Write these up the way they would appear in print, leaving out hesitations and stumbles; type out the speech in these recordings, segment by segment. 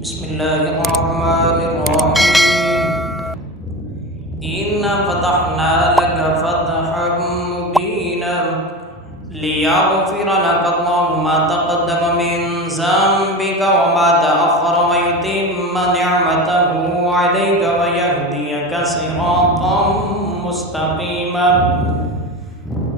بسم الله الرحمن الرحيم. إنا فتحنا لك فتحا مبينا ليغفر لك الله ما تقدم من ذنبك وما تأخر ويتم نعمته عليك ويهديك صراطا مستقيما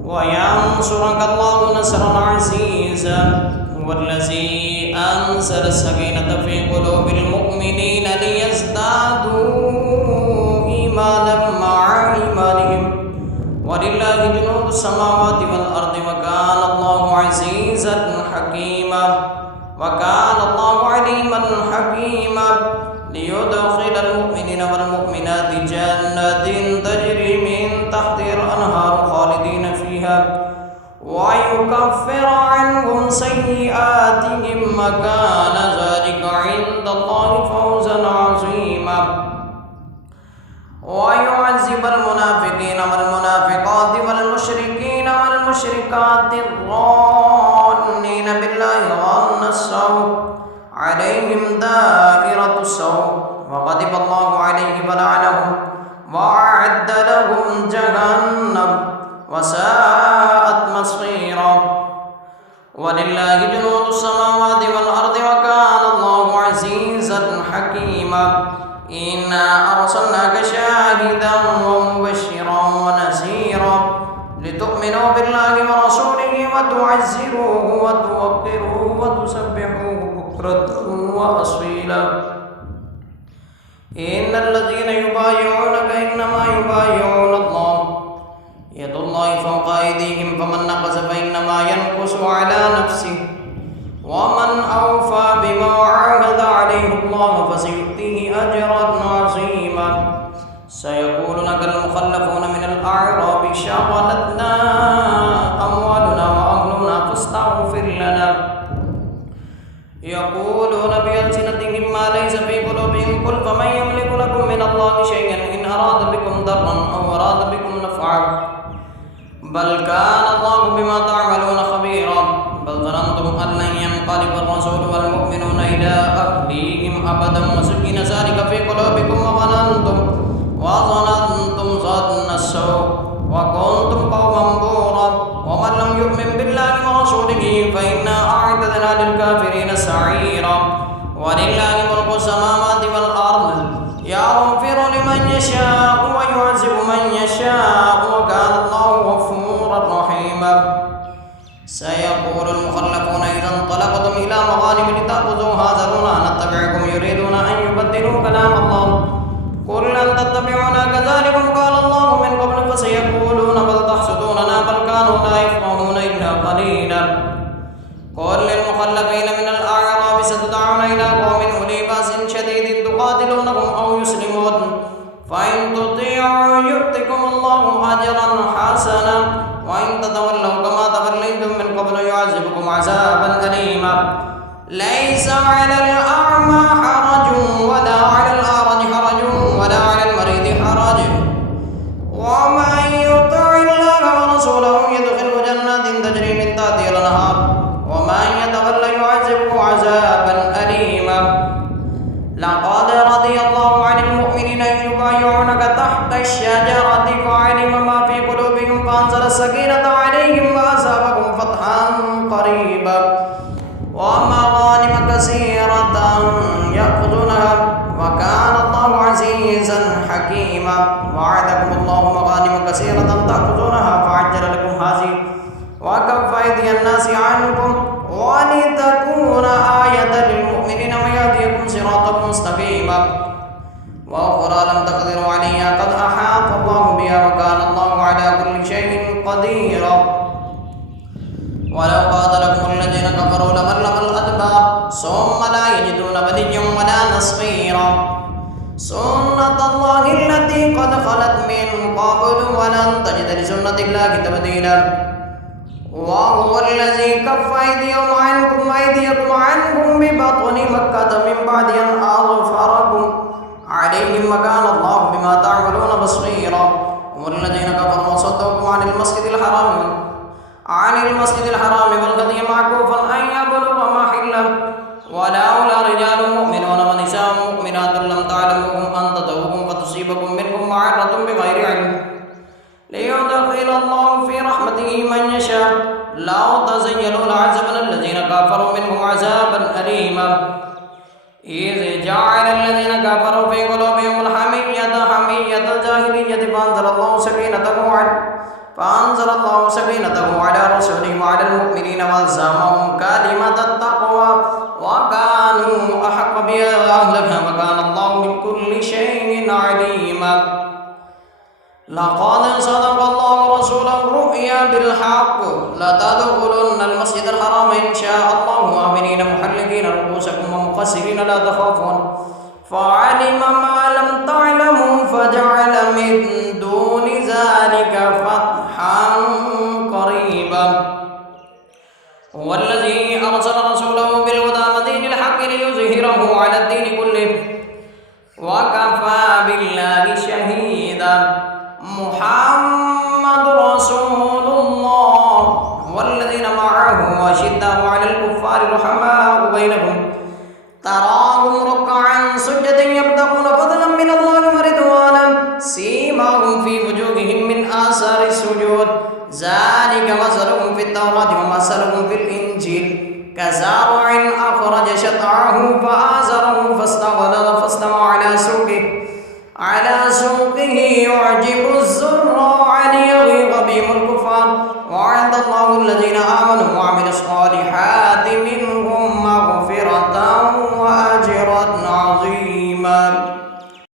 وينصرك الله نصرا عزيزا. هو الذي أنزل السكينة في قلوب المؤمنين ليزدادوا إيمانا مع إيمانهم ولله جنود السماوات والأرض وكان الله عزيزا حكيما. وكان الله عليما حكيما ليدخل المؤمنين والمؤمنات جنات تجري من تحتها الأنهار خالدين فيها ويكفر عنهم سيئاتهم وكان ذلك عند الله فوزا عظيما. ويعذب المنافقين والمنافقات والمشركين والمشركات الظانين بالله ظن السوء عليهم دائرة السوء وغضب الله عليه ولعنهم وأعد لهم جهنم وساءت مصيرا. ولله جنود السماوات والأرض وكان الله عزيزا حكيما. إنا أرسلناك شاهدا ومبشرا ونذيرا لتؤمنوا بالله ورسوله وتعزروه وتوقروه وتسبحوه بكرة وأصيلا. إن الذين يبايعونك إنما يبايعون الله يد الله فوق أيديهم فمن نقص فإنما ينقص على نفسه ومن أوفى بما عاهد عليه الله فسيؤتيه أجرا عظيما. سيقول لك المخلفون من الأعراب شغلتنا أموالنا وأهلنا فاستغفر لنا يقولون بألسنتهم ما ليس في قلوبهم قل فمن يملك لكم من الله شيئا إن أراد بكم ضرا أو أراد بكم نفعا بل كان الله بما تعملون خبيرا. بل ظننتم أن لن ينقلب الرسول والمؤمنون إلى أهليهم أبدا وسكن ذلك في قلوبكم وظننتم ظن السوء وكنتم قوما بورا. ومن لم يؤمن بالله ورسوله فإنا أعتدنا للكافرين سعيرا. ولله ملك السماوات والأرض يغفر لمن يشاء ويعذب من يشاء وكان الله غفورا رحيما. سيقول المخلفون إذا انطلقتم إلى مغانم لتأخذوها ذرونا نتبعكم يريدون أن يبدلوا كلام الله قل لن تتبعونا كذلك قال الله من قبل فسيقولون بل تحسدوننا بل كانوا لا يفقهون إلا قليلا. قل للمخلفين من الأعراب ستدعون إلى قوم أولي بأس شديد تقاتلونهم أو يسلمون فإن تطيعوا يؤتكم الله أجرا حسنا وإن تتولوا كما توليتم من قبل يعذبكم عذابا أليما. ليس على الأعمى حرج ولا على الأعرج حرج ولا على المريض حرج ومن يطع الله ورسوله يدخله جنات تجري من تحتها الأنهار ومن يتولى يعذبه عذابا أليما. لقد رضي الله عن المؤمنين إذ يبايعونك تحت الشجرة فعلم ما في قلوبهم فأنزل السكينة عليهم وأصابهم فتحا قريبا ومغانم كثيرة يأخذونها وكان الله عزيزا حكيما. وعدكم الله مغانم كثيرة تأخذونها فعجل لكم هذه وكف أيدي الناس عنكم ولتكون آية للمؤمنين ويهديكم صراطا مستقيما. وأخرى لم تقدروا عليها قد أحاط الله بها وكان الله على كل شيء قديرا. ولو قاتلكم الذين كفروا لولوا الأدبار ثم لا يجدون وليا ولا نصيرا. سنة الله التي قد خلت من قبل ولن تجد لسنة الله تبديلا. وهو الذي كف أيديهم عنكم وأيديكم عنهم ببطن مكة من بعد أن أظفركم عليهم وكان الله بما تعملون بصيرا. هم الذين كفروا وصدوكم عن المسجد الحرام والذي معكوفا أن يبلغ محله ولولا رجال مؤمنون إذ جعل الذين كفروا في قلوبهم الحمية حمية الجاهلية فأنزل الله سكينته على رسوله وعلى المؤمنين والزامهم كلمة التقوى وكانوا أحق بها وأهلها وكان الله من كل شيء عليما. لقد صدق الله رسوله الرؤيا بالحق لتدخلن المسجد الحرام إن شاء الله آمنين محلقين رؤوسكم ومقصرين لا تخافون فعلم ما لم تعلموا فجعل من دون ذلك فتحا قريبا. هو الذي أرسل رسوله بالهدى ودين الحق ليظهره على الدين كله وكفى بالله شهيدا. محمد رسول الله والذين معه أشداء على الكفار رحماء بينهم تراهم ركعا سجدا يبتغون فضلا من الله ورضوانا سيماهم في وجوههم من آثار السجود ذلك مثلهم في التوراة ومثلهم في الإنجيل كزارع أخرج شطعه فآزره فاستغلظ فاستوى على سوقه يعجب